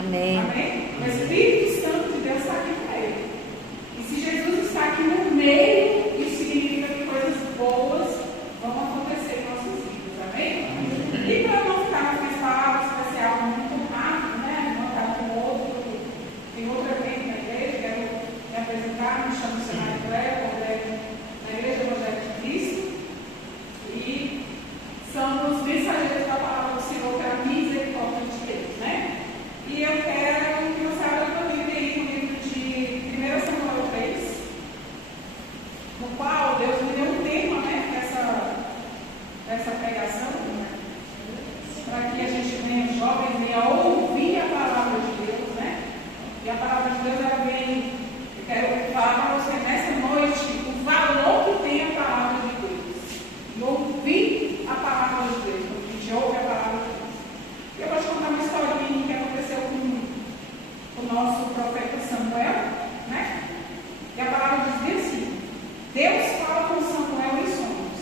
Amém. Amém? O Espírito Santo de Deus está aqui para ele. E se Jesus está aqui no meio, isso significa que coisas boas vão acontecer em nossas vidas. Amém? E para não ficar nas minhas palavras, vai ser algo muito rápido, né? Não estar com outro. Tem outro evento na igreja, quero me apresentar, me chamo Senhora Cléo, na Igreja Evangélica de Cristo. E somos mensageiros da palavra do Senhor pela misericórdia de Deus, né? E eu quero que você abra a Bíblia aí no livro de 1 Samuel 3, no qual Deus me deu um tema, né, dessa pregação, para que a gente venha, jovens, venha ouvir a palavra de Deus, né? E a palavra de Deus, ela vem, eu quero falar para você nessa noite o valor que tem a palavra de Deus. E ouvir a palavra de Deus, quando a gente ouve a palavra de Deus. Eu vou te contar uma historinha que aconteceu com o nosso profeta Samuel, né? E a palavra diz assim: Deus fala com Samuel em sonhos.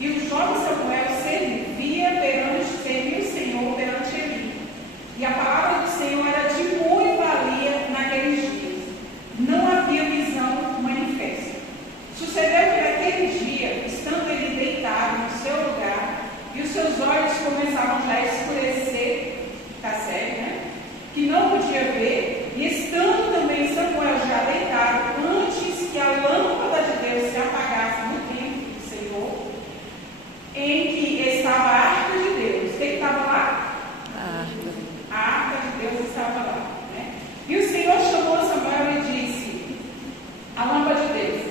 E o jovem Samuel servia o Senhor perante ele. E a palavra do Senhor era de muita valia naqueles dias. Não havia visão manifesta. Sucedeu que naquele dia, estando ele deitado no seu lugar, e os seus olhos começavam já a escurecer, tá certo, né? Que não podia ver, e estando também Samuel já deitado, antes que a lâmpada de Deus se apagasse no templo do Senhor, em que estava a arca de Deus. O que estava lá? A arca de Deus estava lá, né? E o Senhor chamou Samuel e disse, a lâmpada de Deus,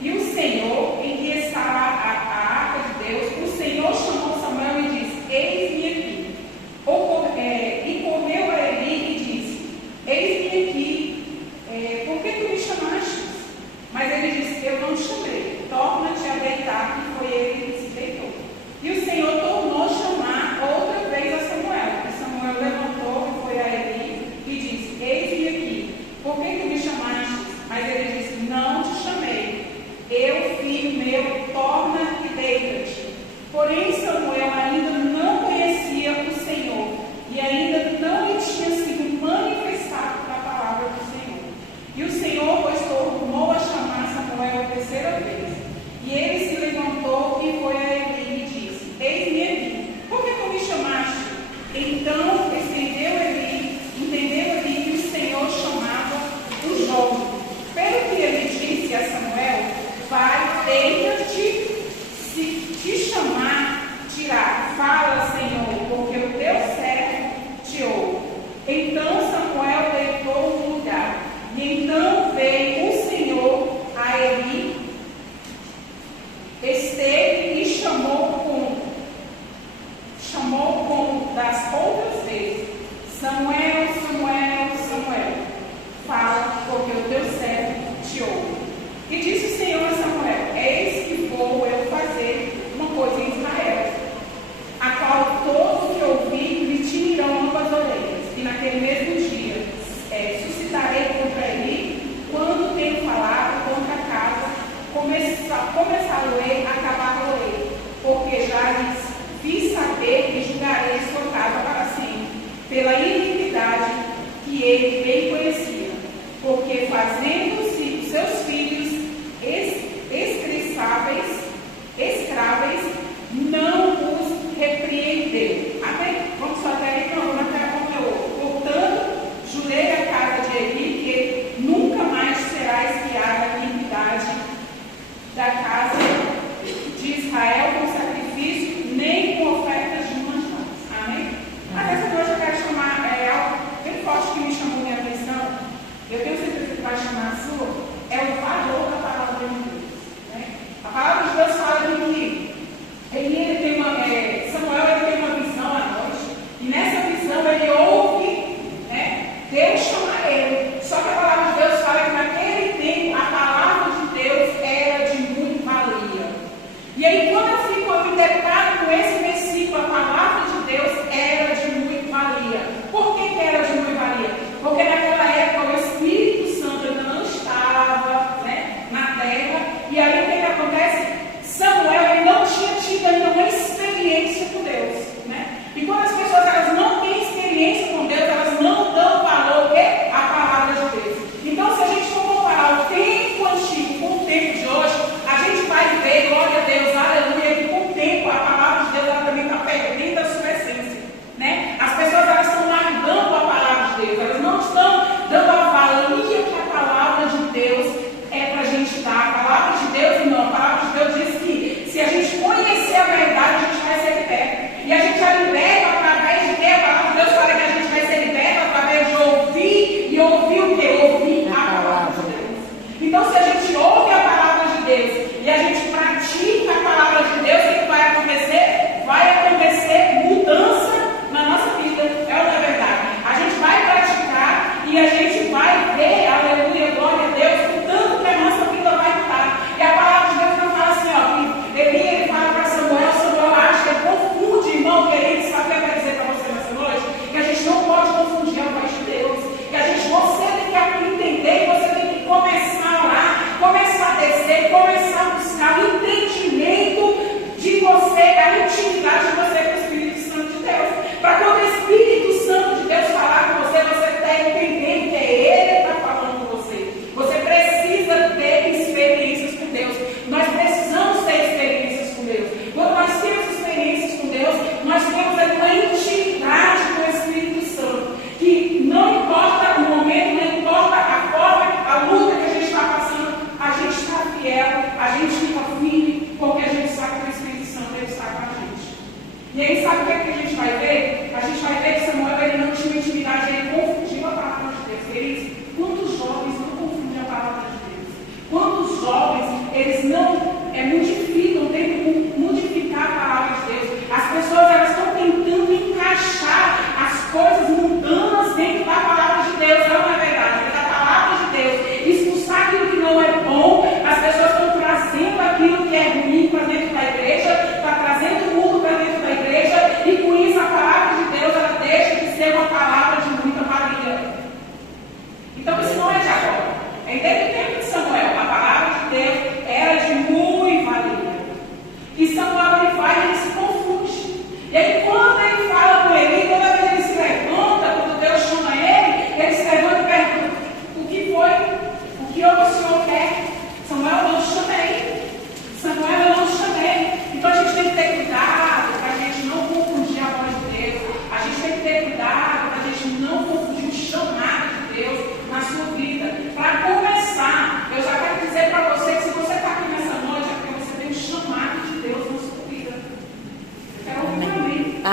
e o Senhor, em que estava a arca de Deus, o Senhor chamou Samuel e disse, eis-me aqui. E correu a Eli e disse, eis-me aqui, por que tu me chamaste? Mas ele disse, eu não te chamei, torna-te a deitar, e foi ele que se deitou. E o Senhor tornou chamar outra vez a Samuel. E Samuel levantou e foi a Eli e disse, eis-me aqui, por que tu me chamaste? Mas ele disse, não te chamei. Eu, filho meu, torna e deita-te. Porém, Samuel ainda não conhecia o Senhor e ainda não lhe tinha sido manifestado a palavra do Senhor. E o Senhor, pois, tornou a chamar Samuel a terceira vez. E ele se levantou e foi a Eli e disse, eis-me aqui, por que tu me chamaste? Então entendeu Eli que o Senhor chamava o jovem. Pelo que ele disse a Samuel, vai, deita-te, se te chamar, tirar. Fala, Senhor, porque o teu servo te ouve. Então Samuel deitou no lugar. E então veio o Senhor a Eli, esteve e chamou como das outras vezes, Samuel, Samuel, Samuel. Fala, porque o teu servo te ouve. E disse o Senhor a Samuel, eis que vou eu fazer uma coisa em Israel, a qual todos que ouvir lhe tirarão ambas orelhas. E naquele mesmo dia suscitarei contra ele, quando tenho falado contra a casa, começá-lo-ei, acabá-lo-ei, porque já lhes fiz saber e julgarei sua casa para sempre, pela iniquidade que ele bem conhecia, porque fazendo-se seus filhos escráveis, não os repreendeu. Amém? Vamos só até aí, não, até como eu. Portanto, jurei a casa de Eli que nunca mais será espiada a iniquidade da casa de Israel com sacrifício, nem com ofertas de manjares. Amém? Mas essa noite eu quero chamar algo bem forte que me chamou minha atenção. Eu tenho certeza que vai chamar assim.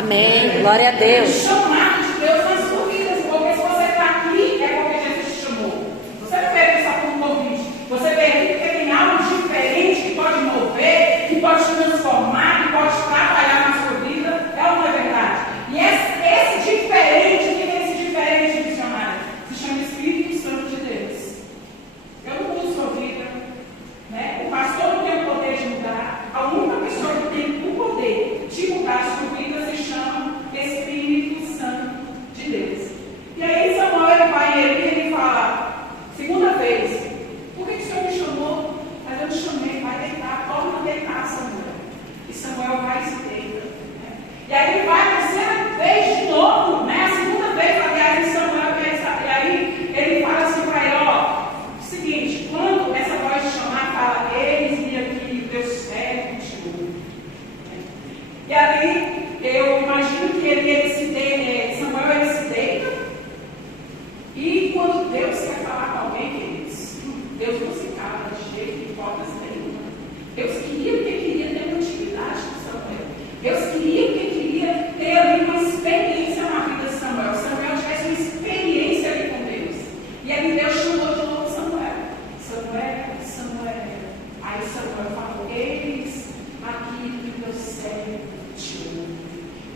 Amém. Glória a Deus. Chamado de Deus nas suas vidas, porque se você está aqui, é porque Jesus te chamou. Você não veio aqui só por um convite. Você veio aqui porque tem algo diferente que pode mover, que pode te transformar, que pode trabalhar na sua vida. É ou não é verdade? E esse diferente, o que é esse diferente, missionário? Se chama Espírito Santo de Deus. Eu não mudo sua vida, né? O pastor não tem o poder de mudar. A única pessoa que tem o poder de mudar a sua vida se chama Espírito Santo de Deus. E aí Samuel ele vai e ele fala, segunda vez, por que o Senhor me chamou? Mas eu te chamei, vai deitar, torna a deitar, Samuel. E Samuel vai e se deita. Né? E aí ele vai a terceira vez de novo, né? A segunda vez, aliás, em Samuel, e aí ele fala assim para ele, ó, seguinte, quando essa voz de chamar fala, eis-me aqui, teu servo te ouve. E aí, eu imagino que ele se deita, Samuel ele se deita, e quando Deus quer falar com alguém, queridos, Deus não se cala de jeito de hipótese nenhuma. Deus queria porque queria ter uma intimidade com Samuel. Deus queria porque queria ter ali uma experiência na vida de Samuel. Samuel tivesse uma experiência ali com Deus. E aí Deus chamou de novo Samuel. Samuel. Aí Samuel falou, eis aqui que Deus serve te ouve.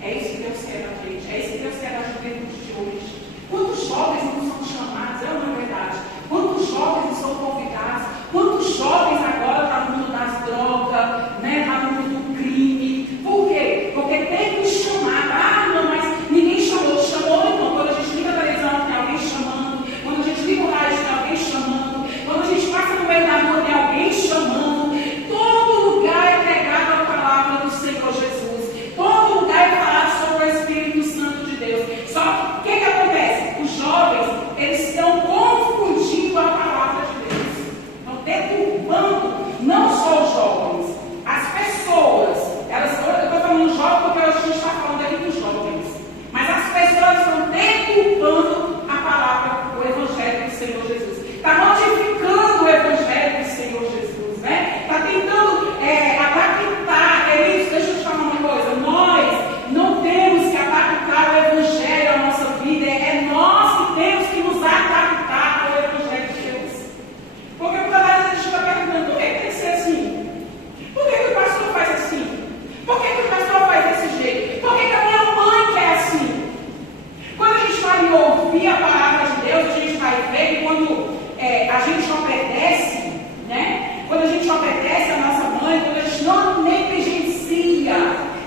É isso que Deus quer da gente. É isso que Deus quer da juventude de hoje. Quantos jovens não são chamados? É uma verdade. Quantos jovens não são convidados? Quantos jovens agora estão no mundo das drogas, né? Estão no mundo do crime? Por quê? Porque tem um chamado. Ah, não, mas ninguém chamou. Chamou então. Quando a gente liga a televisão, tem alguém chamando. Quando a gente liga o rádio, tem alguém chamando. Quando a gente passa no meio da rua, tem alguém chamando. Todo lugar é pregado a palavra do Senhor Jesus. Todo lugar é falado sobre o Espírito Santo de Deus. Só que o que acontece? Os jovens, eles estão confundindo a palavra de Deus. Estão deturpando não só os jovens, as pessoas. Eu estou falando jovem porque hoje a gente está falando aqui dos jovens. Mas as pessoas estão deturpando a palavra, o Evangelho do Senhor Jesus. Está modificando o Evangelho do Senhor Jesus, né? Está tentando adaptar. É isso, deixa eu te falar uma coisa. Nós não temos que adaptar o Evangelho à nossa vida. É nós que temos que nos adaptar ao Evangelho de Deus. Porque por cada vez a gente está perguntando, por que tem que ser assim? Por que o pastor faz assim? Por que o pastor faz desse jeito? Por que a minha mãe quer assim? Quando a gente vai ouvir a palavra de Deus, a gente vai ver que quando a gente obedece, né? Quando a gente obedece a nossa mãe, quando a gente não negligencia,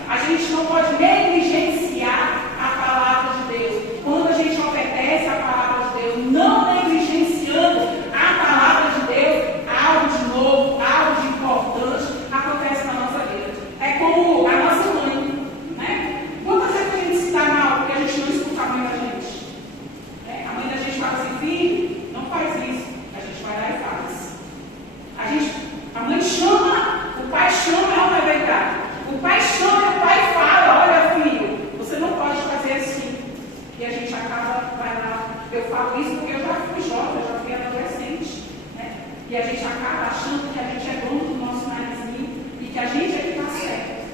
a gente não pode negligenciar a palavra de Deus. Quando a gente obedece a palavra de Deus, não negligenciando a palavra de Deus, algo de novo, algo de importante acontece na nossa vida. É como a nossa mãe, né? Quantas vezes a gente se dá mal porque a gente não escuta a mãe da gente? A mãe da gente fala assim, filho, não faz isso. A gente vai lá e faz. A mãe chama, o pai chama, não é verdade? O pai chama, o pai fala, olha filho, você não pode fazer assim. E a gente acaba, vai lá, eu falo isso porque eu já fui jovem, eu já fui adolescente, né? E a gente acaba achando que a gente é dono do nosso narizinho e que a gente é que está certo.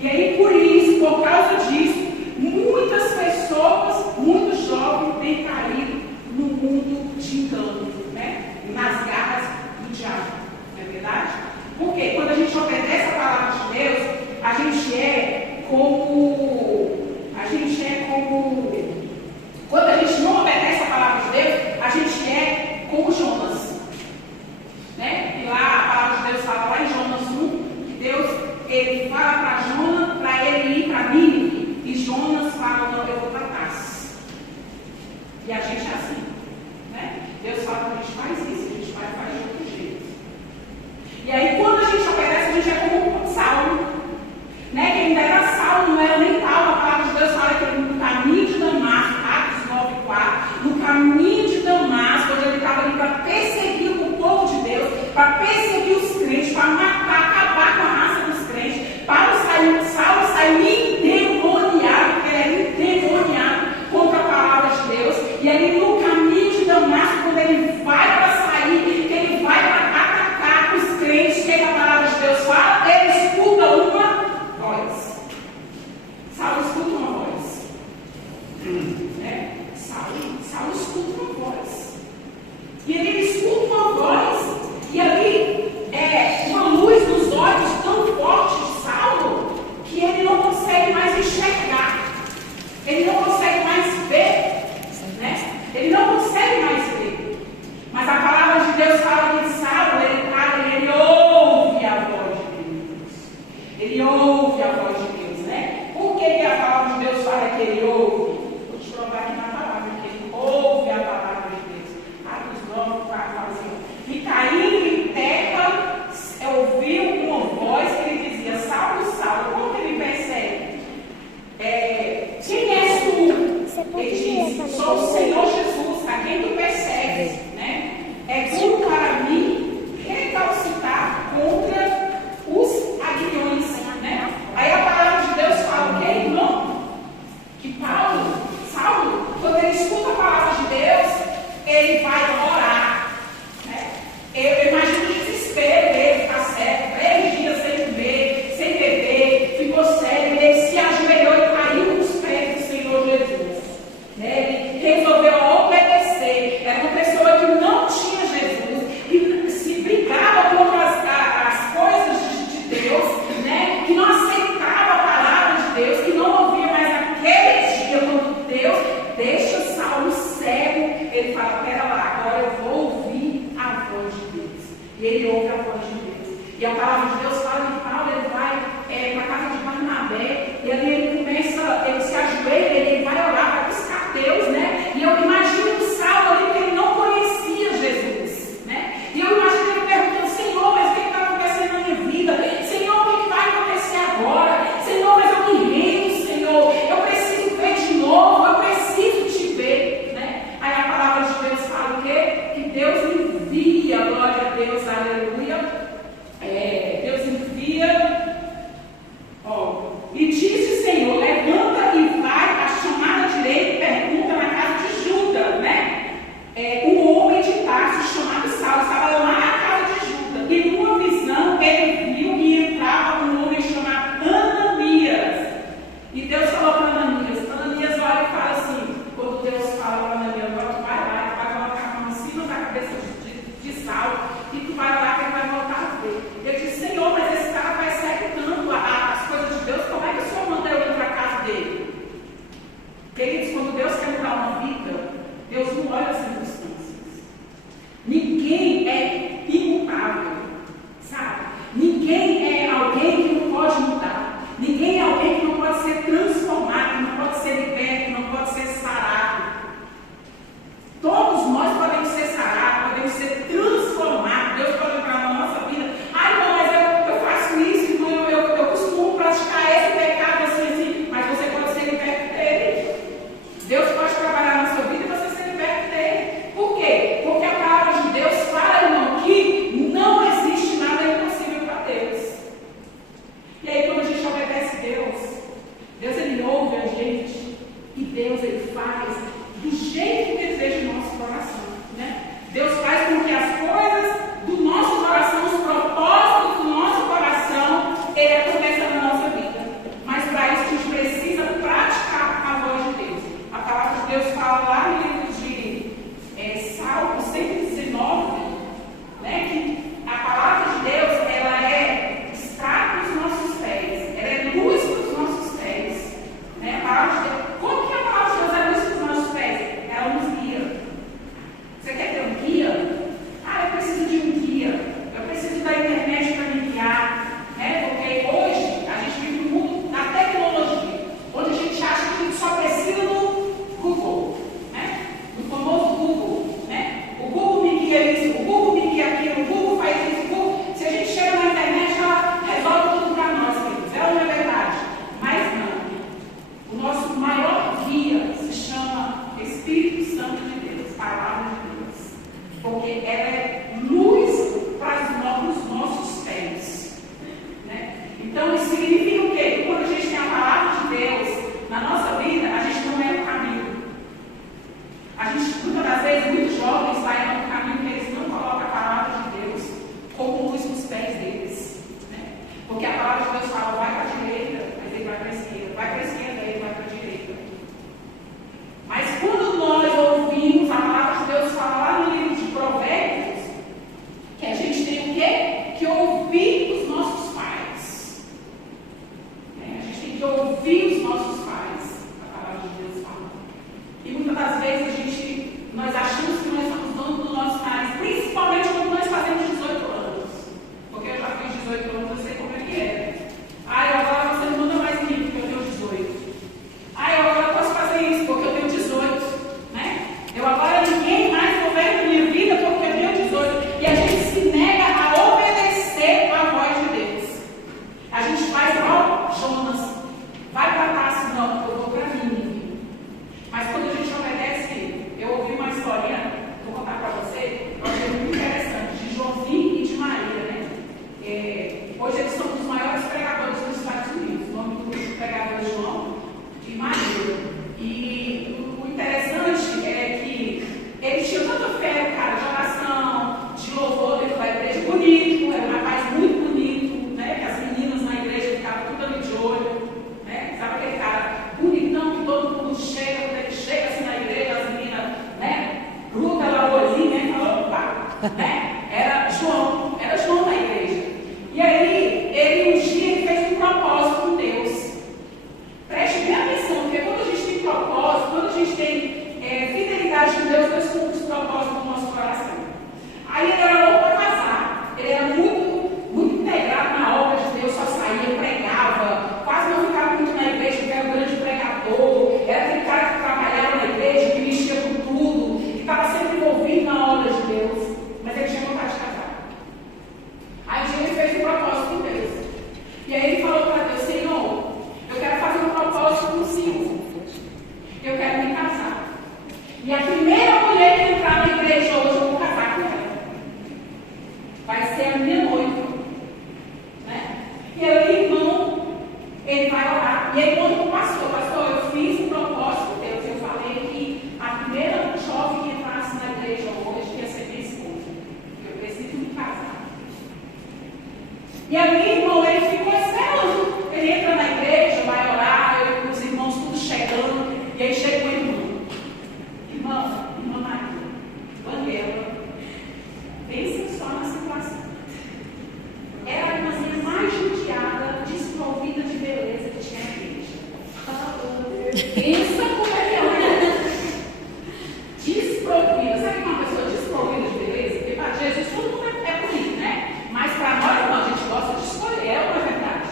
E aí por isso, por causa disso, muitas pessoas, muitos jovens têm caído no mundo de engano, né? Nas garras do diabo, não é verdade? Porque quando a gente obedece a palavra de Deus, a gente é como. Quando a gente não obedece a palavra de Deus, a gente é como Jonas. Né? ele não consegue mais ver, né? Ele não consegue mais ver. Mas a palavra de Deus fala que Saulo, ele ouve a voz de Deus. Ele ouve a voz de Deus, né? Por que a palavra de Deus fala que ele ouve? Vou te provar aqui na palavra, que ele ouve a palavra de Deus. Atos 9, 4, fala assim: e caindo em terra, ouviu uma voz que ele dizia: Saulo, Saulo, como que ele percebe? Quem és tu? Ele diz: sou o Senhor Jesus, a quem tu persegues, né? É duro para mim recalcitrar contra os aguilhões, né? Aí a palavra de Deus fala o quê, irmão? Que Saulo, quando ele escuta a palavra de Deus, ele vai orar, né? Eu imagino o desespero dele, tá certo? 3 dias sem comer, sem beber, ficou sério, ele se ajoelhou e caiu nos pés do Senhor Jesus, né? Ele resolveu obedecer. Era uma pessoa que não tinha Jesus, que se brigava contra as coisas de Deus, né? Que não aceitava a palavra de Deus, que não ouvia mais aquele dia, quando Deus deixa Saulo cego, ele fala: pera lá, agora eu vou ouvir a voz de Deus. E ele ouve a voz de Deus. E a palavra de Deus fala que Paulo, ele vai para a casa de Barnabé, e ali ele começa, ele se ajoelha, ele vai orar, vai buscar Deus, né? E eu imagino o Saulo ali, que ele não conhecia Jesus, né? E eu imagino ele perguntando: Senhor, mas o que está acontecendo na minha vida? Senhor, o que vai acontecer agora? Senhor, mas eu me rendo, Senhor, eu preciso ver de novo, eu preciso te ver, né? Aí a palavra de Deus fala o quê? Que Deus envia, glória a Deus, aleluia. Deus envia, e disse o Senhor: levanta e vai à chamada direita e pergunta na casa de Juda, né? Um homem de Tarso chamado Saulo estava lá na casa de Juda, e numa visão ele viu e entrava um homem chamado Ananias. E Deus falou para Ananias olha e fala assim, quando Deus fala para Ananias: agora tu vai lá, tu vai colocar a mão em cima da cabeça de Saulo, e tu vai lá que ele vai voltar a ver. Eu disse: Senhor, mas esse cara persegue tanto as coisas de Deus, como é que o Senhor manda eu ir para a casa dele? Queridos, quando Deus quer mudar uma vida, Deus não olha as circunstâncias. Ninguém é imutável, sabe? Ninguém é alguém que não pode mudar. Ninguém é alguém que não pode ser transformado, que não pode ser liberto, que não pode ser sarado. Todos nós podemos ser sarados, podemos ser transformados. Deus pode entrar na nossa vida. Ai, não, mas eu faço isso, então eu costumo praticar esse pecado assim, mas você pode ser liberto dele. Deus pode trabalhar na sua vida e você ser liberto dele. Por quê? Porque a palavra de Deus fala, irmão, que não existe nada impossível para Deus. E aí, quando a gente obedece Deus ele ouve a gente, e Deus ele faz do jeito que deseja o nosso coração, né? Deus faz com que as coisas do nosso coração, os propósitos do nosso coração, ele aconteça na nossa vida. Mas para isso a gente precisa praticar a voz de Deus. A palavra de Deus fala lá no livro de Salmo 119, né, que a palavra de Deus, ela é estrada dos nossos pés, ela é luz para os nossos pés, né? A palavra de Deus, como que a palavra de Deus é luz para os nossos pés? Ela nos guia. Você quer ter um guia? nós achamos que nós somos donos do nosso nariz, principalmente quando nós fazemos 18 anos. Porque eu já fiz 18 anos, eu sei como é que é. Agora você não manda mais em mim porque eu tenho 18. Agora eu posso fazer isso porque eu tenho 18. Né? Eu agora ninguém mais governa minha vida porque eu tenho 18. E a gente se nega a obedecer à voz de Deus. A gente faz igual Jonas. Vai para trás, não, eu vou para mim. Mas quando a gente obedece, eu ouvi uma historinha, vou contar para você, eu achei muito interessante, de Joãozinho e de Maria, né? Hoje eles são os maiores pregadores dos Estados Unidos. O nome do pregador é João e Maria. E o interessante é que eles tinham tanta fé, cara, de oração, de louvor dentro da igreja, bonito, era um rapaz muito bonito, né? Que as meninas na igreja ficavam tudo ali de olho. Sabe aquele cara bonitão que todo mundo chega, quando ele chega assim na igreja, as meninas, né? Gruda lá o olhinho, né? Fala, opa, né? Era João na igreja. E aí, ele um dia ele fez um propósito com Deus. Preste bem atenção, porque quando a gente tem propósito, quando a gente tem fidelidade com Deus, Deus cumpre os propósitos do nosso coração. Aí ele era louco para casar, ele era muito integrado na obra de Deus, só saía, pregava, quase não ficava muito na igreja, porque era um grande pregador, era aquele cara que trabalhava na igreja, que mexia com tudo, que estava sempre envolvido na obra de Deus, mas ele tinha vontade de casar. Aí um dia ele fez um propósito com Deus, e aí ele falou para Deus: Senhor, eu quero fazer um propósito com o Senhor, eu quero me casar, e a primeira mulher que entrar na igreja hoje eu vou casar com ela, vai ser a minha noiva, né? E aí, irmão, ele vai orar. E ele conta para o pastor, eu fiz um propósito com Deus. Eu falei que a primeira jovem que entrasse na igreja hoje ia ser minha esposa. Eu preciso me casar. E aí, irmão, ele ficou esperando. Ele entra na igreja, vai orar, eu, os irmãos tudo chegando. E aí chega o irmã Maria, Banguela, bem sensual na situação. Era a irmãzinha mais judiada, desprovida de beleza que tinha na igreja. Pensa como é que é, desprovida. Sabe uma pessoa desprovida de beleza? Porque para Jesus todo mundo é bonito, né? Mas para nós não, a gente gosta de escolher, é uma verdade.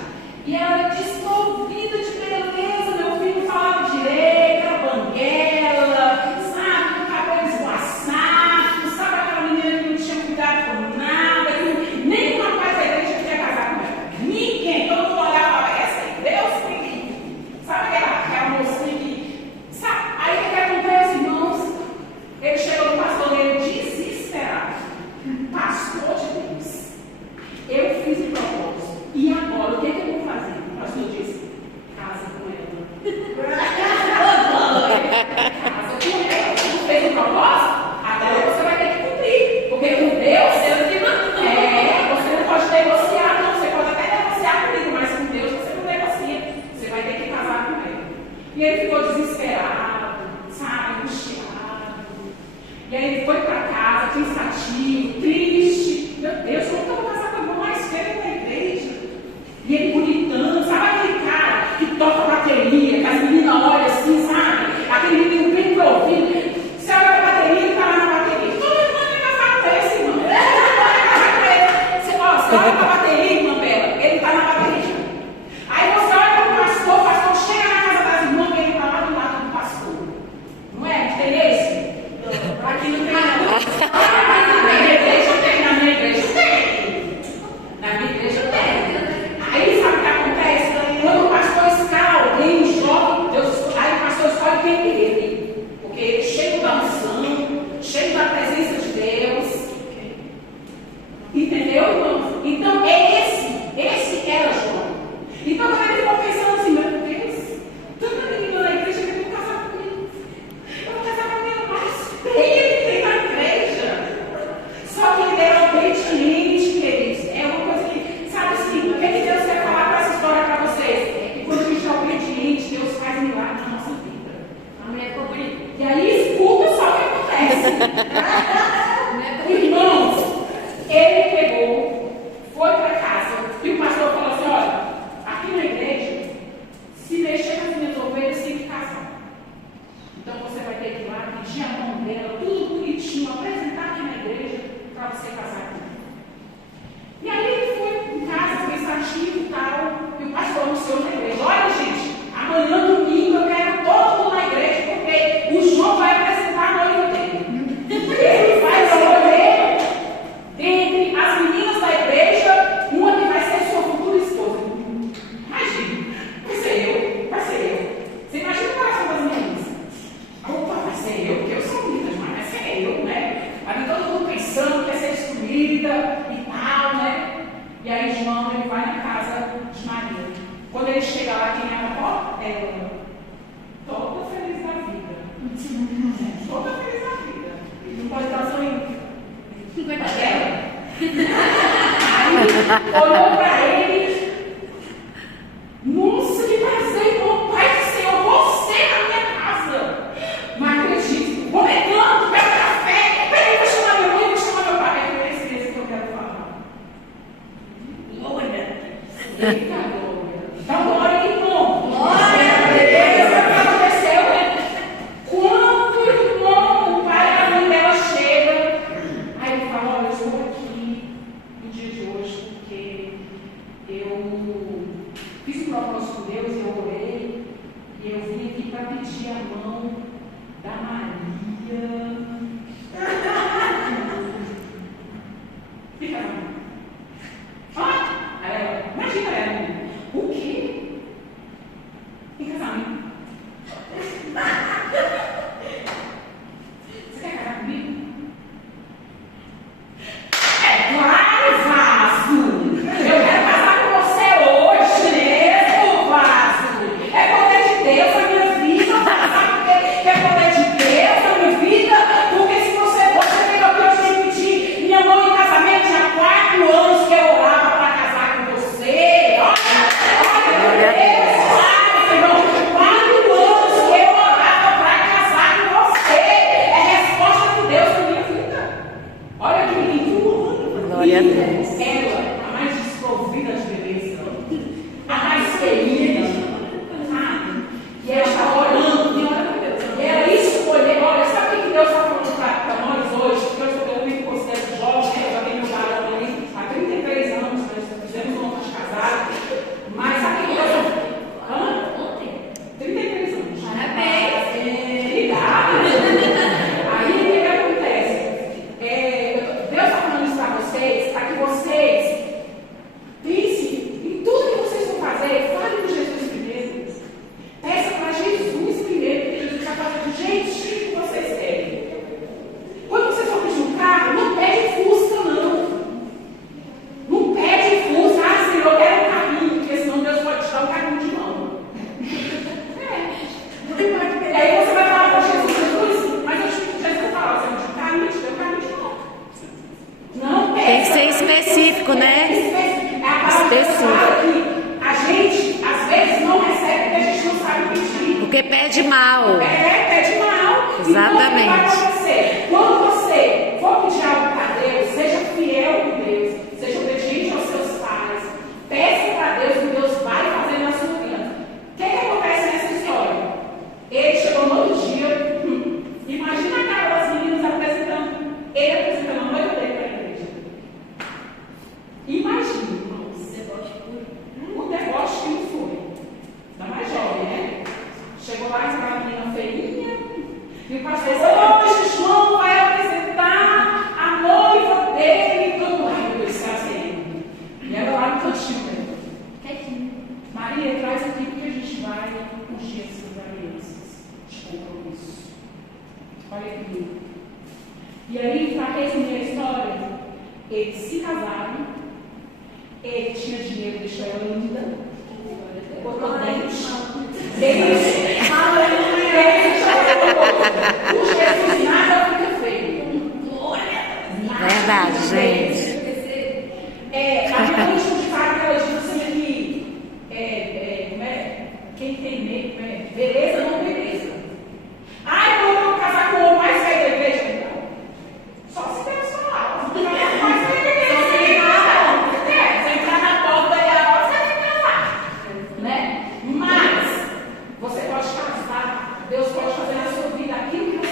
E ela era desprovida de beleza, meu filho falava direito, era banguela, sabe, com cabelo esvoaçado, sabe aquela menina que não tinha cuidado com nada, que nem uma rapaz da igreja queria casar com ela. Ninguém, todo mundo olhava e falava, essa aí, Deus me livre. Sabe aquela mocinha que, sabe, aí o que acontece, irmãos? Ele chegou no pastoreiro desesperado, pastor de Deus, eu fiz o propósito, e agora, o que eu vou fazer? O pastor disse, casa com ela. Casa com ela. Você fez o propósito? Agora você vai ter que cumprir. Porque com Deus, você não pode negociar, não. Você pode até negociar comigo, mas com Deus você não negocia. Você vai ter que casar com ele. E ele ficou desesperado, sabe, angustiado. E aí ele foi para casa, pensativo, triste. Meu Deus, como que eu vou casar com a irmã mais velha da igreja? E ele bonitão, sabe aquele cara que toca bateria, que as meninas olham assim, sabe? Aquele menino bem provido. Você olha a bateria, ele está lá na bateria. Todo mundo vai casar com esse, irmão. Você olha para a bateria, irmã Bela, ele está na bateria. Aí você olha para o pastor chega na casa das irmãs, ele está lá do lado do pastor. Não é? Tem esse? Aqui não tem nada. Na minha igreja tem, na minha igreja tem. Na minha igreja tem. Aí sabe o que acontece? Quando o pastor escala alguém, um jovem, aí o pastor escolhe quem é ele. Porque ele é cheio da unção, cheio da presença de Deus. Entendeu, irmãos? Então, esse era João. Então, quando ele ficou pensando assim, meu Deus, tanta menina na igreja que eu vou casar comigo. Eu vou casar com a menina mais feia que tem na igreja. Só que ele era obediente, queridos. É uma coisa que, sabe assim, o que Deus quer falar para essa história para vocês? É que quando a gente é obediente, Deus faz milagres na nossa vida. Amém? E aí, escuta só o que acontece. Irmãos, ele pegou, foi para casa, e o pastor falou assim: olha, aqui na igreja, se mexer nas minhas ovelhas, tem que casar. Então você vai ter que ir lá, pedir a mão dela, tudo olhou para ele. Nossa, que prazer, irmão, Pai do Senhor, você na minha casa. Mas acredito, comentando, quero café. Peraí, vou chamar minha mãe, vou chamar meu pai. É esse que eu quero falar. Glória. Eita, glória. Então, glória, irmão. Glória a Deus. O que aconteceu, né? Quando o irmão, o pai e a mãe dela chega, aí ele fala, olha, eu estou aqui no dia de hoje porque eu fiz um propósito com Deus, eu orei e eu vim aqui para pedir a mão da Maria. Fica a mão. Aí ela, imagina ela, o quê? Em casamento? Você quer casar comigo? É claro, Vaso! Eu quero casar com você hoje mesmo, Vaso! É poder de Deus na minha vida, sabe por quê? É poder de Deus na minha vida, porque se você veio aqui hoje me pedir minha mão em casamento, já 4 anos que eu orava para casar com você. Olha, Deus, Senhor, 4 anos que eu orava para casar com você. É resposta de Deus na minha vida. Olha que lindo. Glória a Deus. Ela, a mais desprovida de beleza, a mais querida, e ela está orando, e ela escolheu, olha, sabe o que Deus está falando para nós hoje? Porque eu me considero jovem, né? Eu já tenho meu varão ali há 33 anos, nós fizemos um ano de casado, mas sabe o que Deus está falando? 33 anos. Parabéns! Obrigada! Aí o que acontece? Deus está falando isso para vocês, para que vocês pensem em tudo que vocês vão fazer, fale com Jesus primeiro. Peça para Jesus primeiro, porque Jesus vai fazer do jeitinho que vocês querem. Quando vocês vão pedir um carro, não pede Fusca, não. Não pede Fusca, Senhor, eu quero um carrinho, porque senão Deus pode te dar um carrinho de mão. E aí você vai falar para Jesus, mas Jesus fala, você não te carrinho, te deu um carrinho de mão. Não pede. Tem que ser específico, né? Específico. A gente, às vezes, não recebe porque a gente não sabe pedir. Porque pede mal. Pede mal. Exatamente. Então, o que vai acontecer? Quando você for pedir algo para Deus, seja fiel com Deus, seja obediente aos seus pais, peça para Deus que Deus vai fazer na sua vida. O que acontece nessa história? Ele chegou no outro dia, imagina a cara das meninas apresentando, ele apresentando a noiva dele para a igreja. Imagina, irmãos, um deboche que não foi. Da mais jovem, né? Chegou lá, estava a menina feinha, e o pastor disse, hoje João vai apresentar a noiva dele, todo mundo está assim. E ela lá no cantinho, né? Maria, traz aqui porque a gente vai ungir essas alianças de compromisso. Olha que lindo. E aí, para resumir a história, eles se casaram, ele tinha dinheiro, deixou ela linda, botou dente, o Jesus nada fica feio. Verdade, gente. A minha última frase ela diz assim que quem tem medo, beleza não beleza. Ai, eu vou casar com o homem mais velho da igreja. Não. Só se Deus falar. Se mais velho da igreja. Se entrar na porta e agora você tem que casar. Né? Mas você pode casar. Deus pode fazer na sua vida aquilo que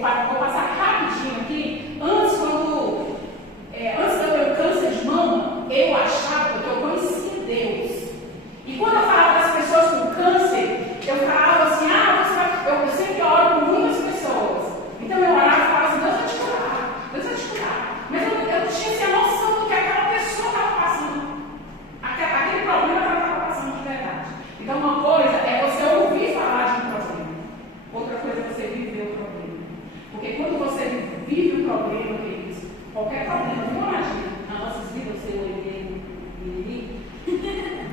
vou passar rapidinho aqui. Antes de eu ter o câncer de mama, eu achava que eu conhecia Deus. E quando eu falava das pessoas com câncer, eu falava assim, eu sempre oro por muitas pessoas. Então eu orava e falava assim, Deus vai te curar, Deus vai te curar. Mas eu não tinha assim, a noção do que aquela pessoa estava passando. Aquele problema que ela estava passando de verdade. Então uma coisa é você ouvir falar de um problema. Outra coisa é você viver o problema. Porque quando você vive o problema, queridos, qualquer problema, não imagina, nas nossas vidas, você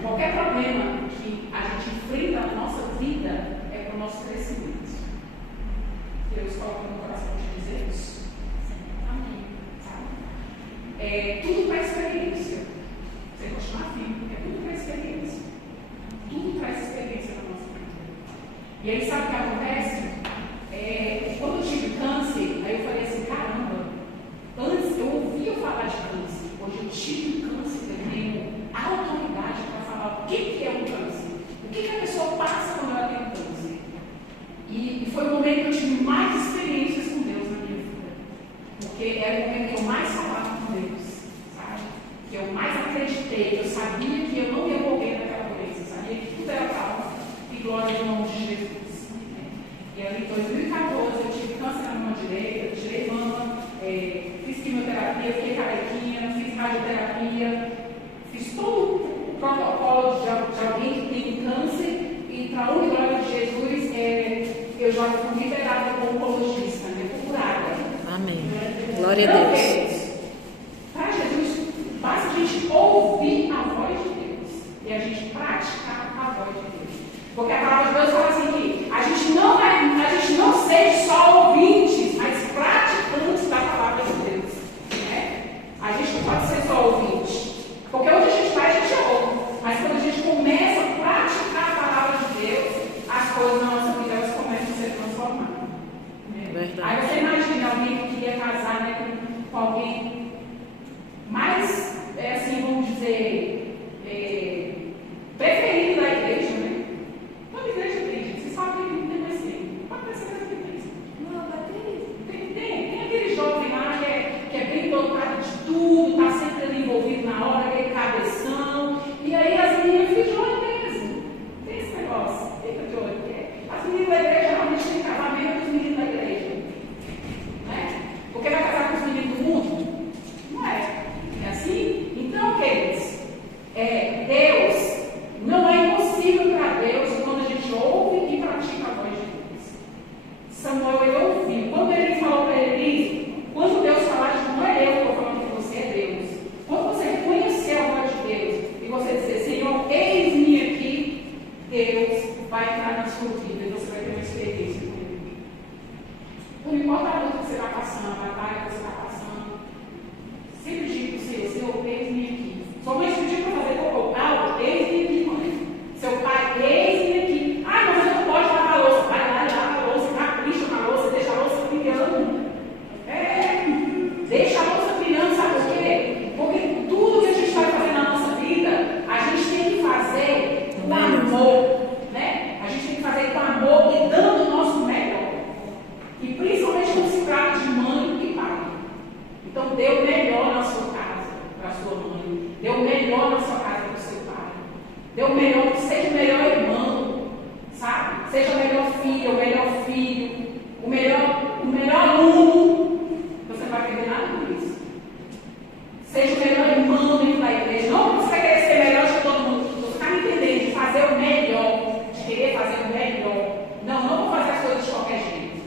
qualquer problema que a gente enfrenta na nossa vida é para o nosso crescimento. Deus coloca no coração de dizer isso. Amém. Sabe? Tudo para experiência. Você continuar firme, é tudo para experiência. Tudo traz experiência na nossa vida. E aí, sabe o que acontece? Quando eu tive câncer, aí eu falei assim, caramba, antes eu ouvia falar de câncer, hoje eu tive câncer, eu tenho autoridade para falar o que é um câncer, o que a pessoa passa quando ela tem um câncer. E foi o momento que eu tive mais experiências com Deus na minha vida, porque era o momento que eu mais falava com Deus, sabe? Que eu mais acreditei, que eu sabia que eu não ia morrer naquela doença, sabia que tudo era calma e glória no nome de Jesus. E aí, em 2014, eu tive câncer na mama direita, tirei mama, fiz quimioterapia, fiquei carequinha, fiz radioterapia, fiz todo o protocolo de alguém que tem câncer, e para a honra e glória de Jesus, eu já fui liberada como oncologista, fui curada. Amém. Glória a Deus. Para Jesus, basta a gente ouvir a voz de Deus e a gente praticar a voz de Deus. Porque a palavra de Deus fala assim que a gente não seja só ouvintes, mas praticantes da palavra de Deus. Né? A gente não pode ser só ouvinte. Porque onde a gente vai, a gente ouve. Mas quando a gente começa a praticar a palavra de Deus, as coisas na nossa vida elas começam a ser transformadas. Né? Aí você imagina alguém que queria casar, né, com alguém mais, assim, vamos dizer, preferido da igreja, né? Toda igreja tem, gente. Vocês sabem que não tem mais tempo. Pode parecer que tem isso. Não, vai ter. Tem aquele jovem lá que é bem dotado de tudo, está sempre ali envolvido na hora, aquele cabeção. E aí as meninas ficam de olho mesmo. Tem esse negócio. Fica de olho. As meninas da igreja realmente têm que casar mesmo com os meninos da igreja. Né? Porque vai casar com os meninos do mundo? Não é. É assim? Então, queridos, Deus, não é impossível para Deus quando a gente ouve e pratica a voz de Deus. Samuel, ele ouviu. Quando ele falou para Eli, quando Deus falar, não é eu que estou falando com você, é Deus. Quando você reconhecer a voz de Deus e você dizer, Senhor, eis-me aqui, Deus vai entrar na sua vida e você vai ter uma experiência com Ele. Não importa a luta que você está passando, a batalha que você está passando, sempre diga para o Senhor, eis-me aqui. Sua mãe se pediu para fazer algo, eis-me aqui, mãe. Seu pai, eis-me aqui. Ah, mas você não pode lavar a louça. Vai lá e lava a louça, capricha na louça, deixa a louça brilhando. Deixa a louça brilhando, sabe por quê? Porque tudo que a gente vai fazer na nossa vida, a gente tem que fazer com amor, né? A gente tem que fazer com amor e dando o nosso melhor. E principalmente quando se trata de mãe e pai. Então, dê o melhor na sua casa para a sua mãe. Dê o melhor na sua casa para o seu pai. Dê o melhor, seja o melhor irmão, sabe? Seja o melhor filho, o melhor aluno. Você não vai perder nada com isso. Seja o melhor irmão dentro da igreja. Não você vai querer ser melhor de todo mundo. Você está me entendendo? De fazer o melhor. De querer fazer o melhor. Não vou fazer as coisas de qualquer jeito.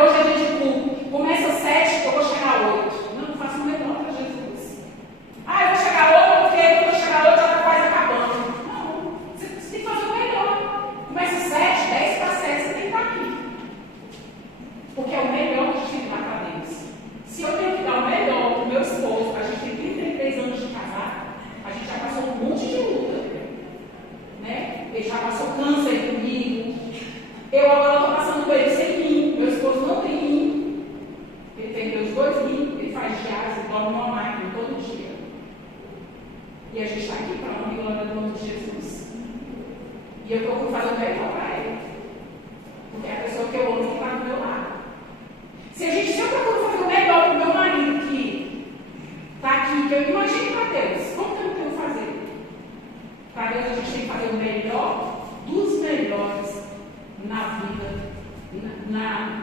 Hoje é dia de culto. Começa às 7, eu vou chegar às 8. Não, faço o melhor para Jesus. Eu vou chegar às 8 porque quando eu chegar às 8 já está quase acabando. Não, você tem que fazer o melhor. Começa às 7, 10 para 7, você tem que estar aqui. melhor dos melhores na vida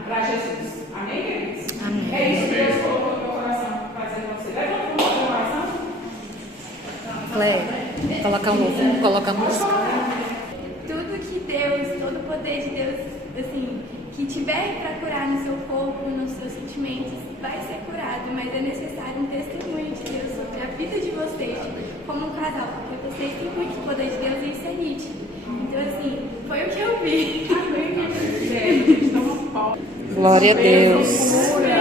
para Jesus. Amém, queridos? Amém. É isso que Deus colocou no meu coração para dizer para você. Levanta o meu coração. Cleia, coloca um louvor, coloca a música. Tudo que Deus, todo o poder de Deus, assim, que tiver para curar no seu corpo, nos seus sentimentos, vai ser curado, mas é necessário um testemunho de Deus sobre a vida de vocês, como um casal, porque vocês têm muito poder de Deus e isso é nítido. Então, assim, foi o que eu vi. Amém, minha gente. Estamos fortes. Glória a Deus. Cura,